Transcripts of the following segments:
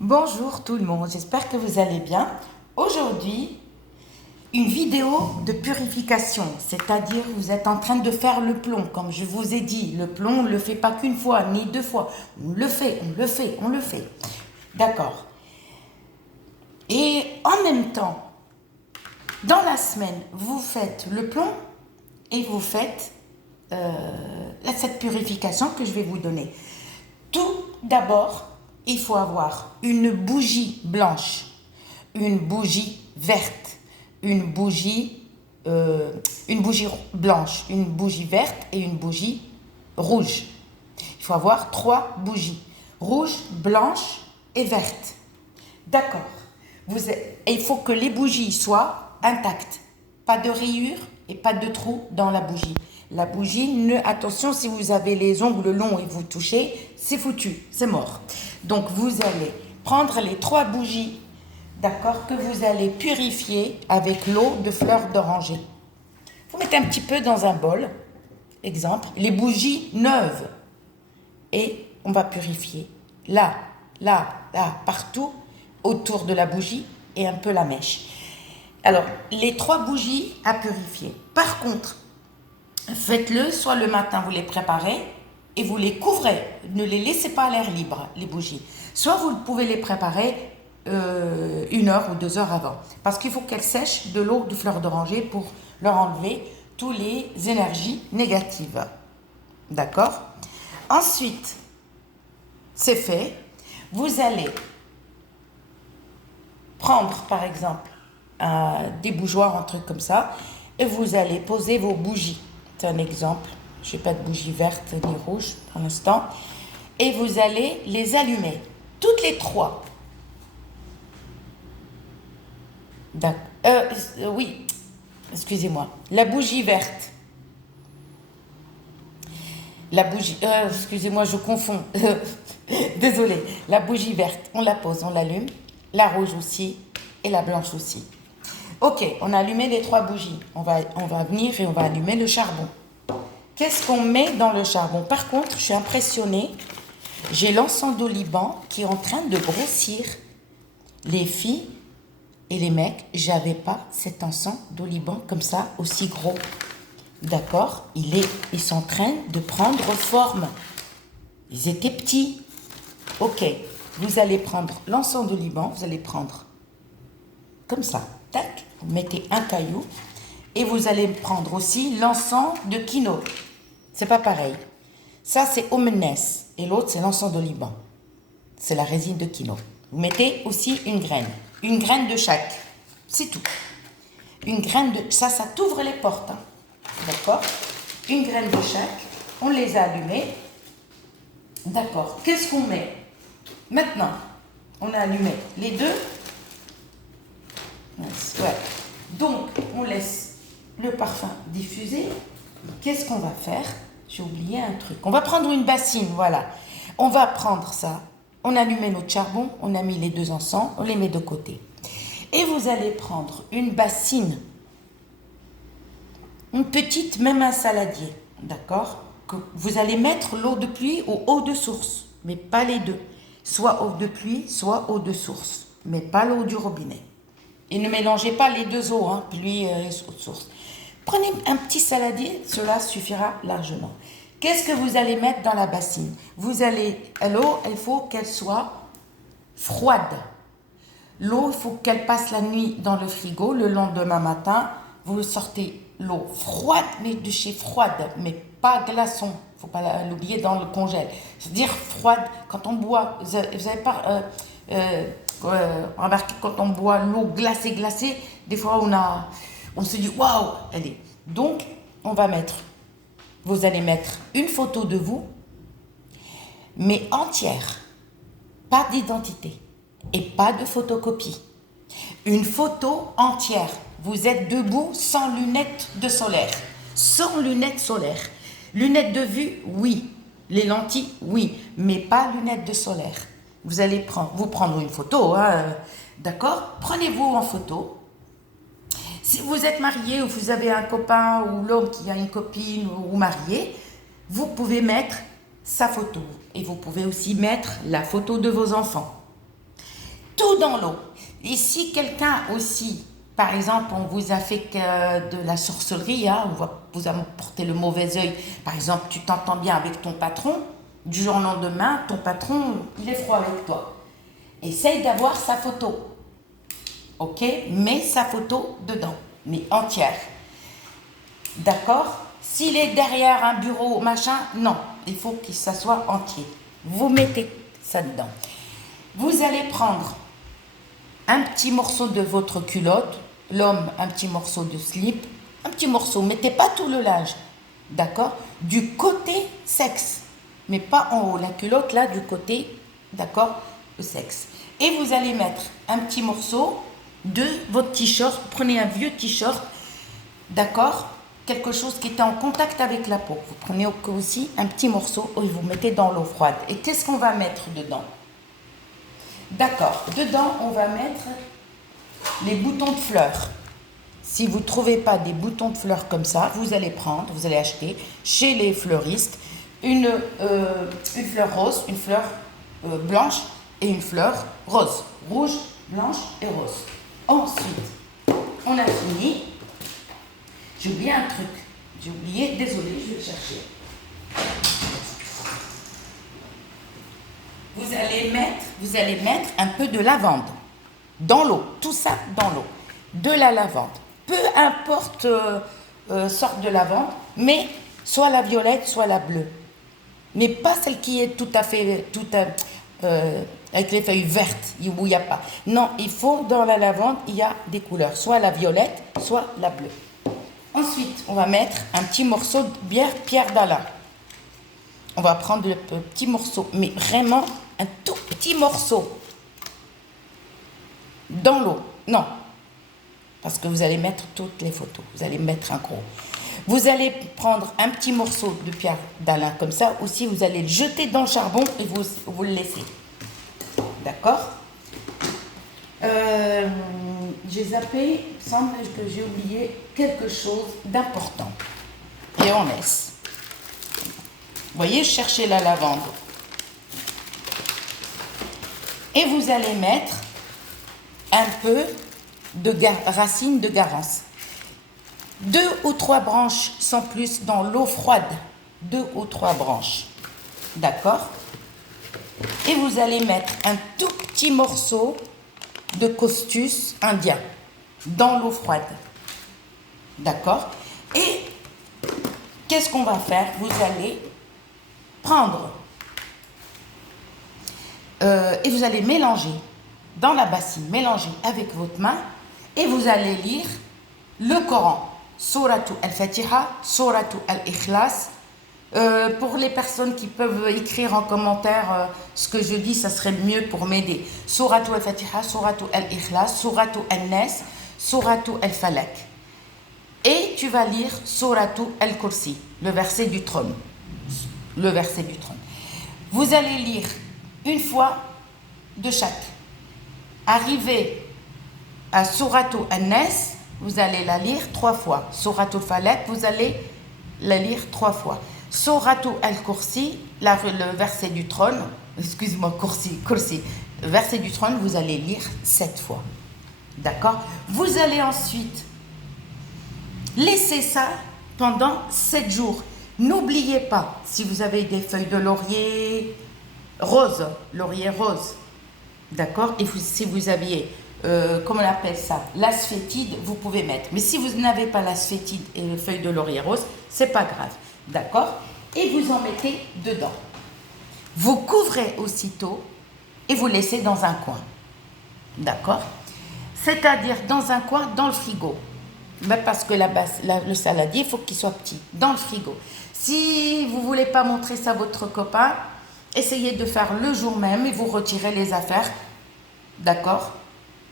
Bonjour tout le monde, j'espère que vous allez bien. Aujourd'hui, une vidéo de purification, c'est-à-dire vous êtes en train de faire le plomb. Comme je vous ai dit, le plomb, on ne le fait pas qu'une fois, ni deux fois. On le fait. D'accord. Et en même temps, dans la semaine, vous faites le plomb et vous faites cette purification que je vais vous donner. Tout d'abord, il faut avoir une bougie blanche, une bougie verte, une bougie blanche, une bougie verte et une bougie rouge. Il faut avoir 3 bougies, rouge, blanche et verte. D'accord. Il faut que les bougies soient intactes. Pas de rayures et pas de trous dans la bougie. La bougie, attention, si vous avez les ongles longs et vous touchez, c'est foutu, c'est mort. Donc vous allez prendre les 3 bougies, d'accord, que vous allez purifier avec l'eau de fleurs d'oranger. Vous mettez un petit peu dans un bol, exemple, les bougies neuves. Et on va purifier là, partout, autour de la bougie et un peu la mèche. Alors, les 3 bougies à purifier. Par contre, faites-le, soit le matin, vous les préparez et vous les couvrez. Ne les laissez pas à l'air libre, les bougies. Soit vous pouvez les préparer 1 heure ou 2 heures avant. Parce qu'il faut qu'elles sèchent de l'eau de fleurs d'oranger pour leur enlever toutes les énergies négatives. D'accord ? Ensuite, c'est fait. Vous allez prendre, par exemple, des bougeoirs, un truc comme ça, et vous allez poser vos bougies. C'est un exemple. Je n'ai pas de bougie verte ni rouge pour l'instant. Et vous allez les allumer. Toutes les 3. D'accord. Oui, excusez-moi. La bougie verte. La bougie... excusez-moi, je confonds. Désolée. La bougie verte, on la pose, on l'allume. La rouge aussi et la blanche aussi. Ok, on a allumé les 3 bougies. On va venir et on va allumer le charbon. Qu'est-ce qu'on met dans le charbon? Par contre, je suis impressionnée. J'ai l'encens d'oliban qui est en train de grossir. Les filles et les mecs, j'avais pas cet encens d'oliban comme ça, aussi gros. D'accord? Ils sont en train de prendre forme. Ils étaient petits. Ok, vous allez prendre l'encens d'oliban, vous allez prendre comme ça. Tac, vous mettez un caillou. Et vous allez prendre aussi l'encens de Kino. C'est pas pareil. Ça, c'est Omenes. Et l'autre, c'est l'encens d'oliban. C'est la résine de Kino. Vous mettez aussi une graine. Une graine de chaque. C'est tout. Une graine de... Ça t'ouvre les portes. Hein. D'accord? Une graine de chaque. On les a allumées. D'accord. Qu'est-ce qu'on met? Maintenant, on a allumé les 2. Ouais. Donc, on laisse le parfum diffuser. Qu'est-ce qu'on va faire? J'ai oublié un truc. On va prendre une bassine, voilà. On va prendre ça. On a allumé notre charbon, on a mis les 2 encens, on les met de côté. Et vous allez prendre une bassine, une petite, même un saladier, d'accord? Que vous allez mettre l'eau de pluie ou eau de source, mais pas les deux. Soit eau de pluie, soit eau de source, mais pas l'eau du robinet. Et ne mélangez pas les 2 eaux, hein, pluie et eau de source. Prenez un petit saladier, cela suffira largement. Qu'est-ce que vous allez mettre dans la bassine? L'eau, il faut qu'elle soit froide. L'eau, il faut qu'elle passe la nuit dans le frigo. Le lendemain matin, vous sortez l'eau froide, mais de chez froide, mais pas glaçon. Il ne faut pas l'oublier dans le congèle. C'est-à-dire froide, quand on boit, vous n'avez pas remarqué, quand on boit l'eau glacée, des fois on se dit waouh, elle est. Donc, vous allez mettre une photo de vous, mais entière, pas d'identité et pas de photocopie. Une photo entière. Vous êtes debout sans lunettes de solaire. Sans lunettes solaires. Lunettes de vue, oui. Les lentilles, oui. Mais pas lunettes de solaire. Vous allez prendre une photo, hein, d'accord? Prenez-vous en photo. Si vous êtes marié ou vous avez un copain ou l'homme qui a une copine ou marié, vous pouvez mettre sa photo. Et vous pouvez aussi mettre la photo de vos enfants. tout dans l'eau. Et si quelqu'un aussi, par exemple, on vous a fait de la sorcellerie, hein, vous a porté le mauvais œil, par exemple, tu t'entends bien avec ton patron, du jour au lendemain, ton patron, il est froid avec toi. Essaye d'avoir sa photo, ok? Mets sa photo dedans, mais entière. D'accord? S'il est derrière un bureau, machin, non, il faut que ça soit entier. Vous mettez ça dedans. Vous allez prendre un petit morceau de votre culotte, l'homme un petit morceau de slip, un petit morceau, mettez pas tout le linge, d'accord? Du côté sexe, mais pas en haut, la culotte là du côté, d'accord, le sexe. Et vous allez mettre un petit morceau de votre t-shirt, prenez un vieux t-shirt, d'accord, quelque chose qui était en contact avec la peau. Vous prenez aussi un petit morceau et vous mettez dans l'eau froide. Et qu'est-ce qu'on va mettre dedans? D'accord, dedans on va mettre les boutons de fleurs. Si vous ne trouvez pas des boutons de fleurs comme ça, vous allez acheter chez les fleuristes une fleur rose, une fleur blanche et une fleur rose. Rouge, blanche et rose. Ensuite, on a fini. J'ai oublié un truc. Désolé, je vais le chercher. Vous allez mettre un peu de lavande dans l'eau. Tout ça dans l'eau. De la lavande. Peu importe sorte de lavande, mais soit la violette, soit la bleue. Mais pas celle qui est tout à fait avec les feuilles vertes, où il n'y a pas. Non, il faut dans la lavande, il y a des couleurs. Soit la violette, soit la bleue. Ensuite, on va mettre un petit morceau de pierre d'Alain. On va prendre le petit morceau, mais vraiment un tout petit morceau dans l'eau. Non, parce que vous allez mettre toutes les photos. Vous allez mettre un gros. Vous allez prendre un petit morceau de pierre d'Alain comme ça. Aussi, vous allez le jeter dans le charbon et vous le laissez. D'accord? J'ai zappé, il semble que j'ai oublié quelque chose d'important. Et on laisse. Vous voyez, cherchez la lavande. Et vous allez mettre un peu de racines de garance. 2 ou 3 branches sans plus dans l'eau froide. 2 ou 3 branches. D'accord? Et vous allez mettre un tout petit morceau de costus indien dans l'eau froide. D'accord? Et qu'est-ce qu'on va faire? Vous allez prendre et vous allez mélanger dans la bassine, mélanger avec votre main et vous allez lire le Coran. Suratu al-Fatiha, Suratu al-Ikhlas. Pour les personnes qui peuvent écrire en commentaire ce que je dis, ça serait mieux pour m'aider. Suratu al-Fatiha, Suratu al-Ikhlas, Suratu al-Nas, Suratu al-Falak. Et tu vas lire Suratu al-Kursi, le verset du trône. Le verset du trône. Vous allez lire une fois de chaque. Arrivé à Suratu al-Nas, vous allez la lire 3 fois. Suratu al-Falak, vous allez la lire 3 fois. Suratu al-Kursi, le verset du trône, excuse-moi, Kursi, verset du trône, vous allez lire 7 fois. D'accord? Vous allez ensuite laisser ça pendant 7 jours. N'oubliez pas, si vous avez des feuilles de laurier rose, d'accord? Et si vous aviez, comment on appelle ça, l'asphétide, vous pouvez mettre. Mais si vous n'avez pas l'asphétide et les feuilles de laurier rose, c'est pas grave. D'accord? Et vous en mettez dedans. Vous couvrez aussitôt et vous laissez dans un coin. D'accord? C'est-à-dire dans un coin, dans le frigo. Mais parce que le saladier, il faut qu'il soit petit. Dans le frigo. Si vous ne voulez pas montrer ça à votre copain, essayez de faire le jour même et vous retirez les affaires. D'accord?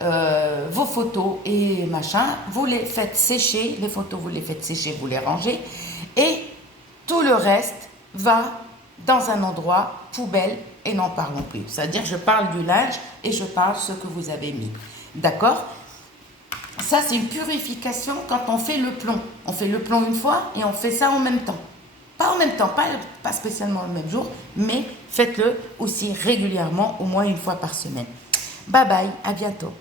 Vos photos et machin, vous les faites sécher. Les photos, vous les faites sécher, vous les rangez. Et tout le reste va dans un endroit poubelle et n'en parlons plus. C'est-à-dire, je parle du linge et je parle ce que vous avez mis. D'accord? Ça, c'est une purification quand on fait le plomb. On fait le plomb une fois et on fait ça en même temps. Pas en même temps, pas spécialement le même jour, mais faites-le aussi régulièrement, au moins une fois par semaine. Bye bye, à bientôt.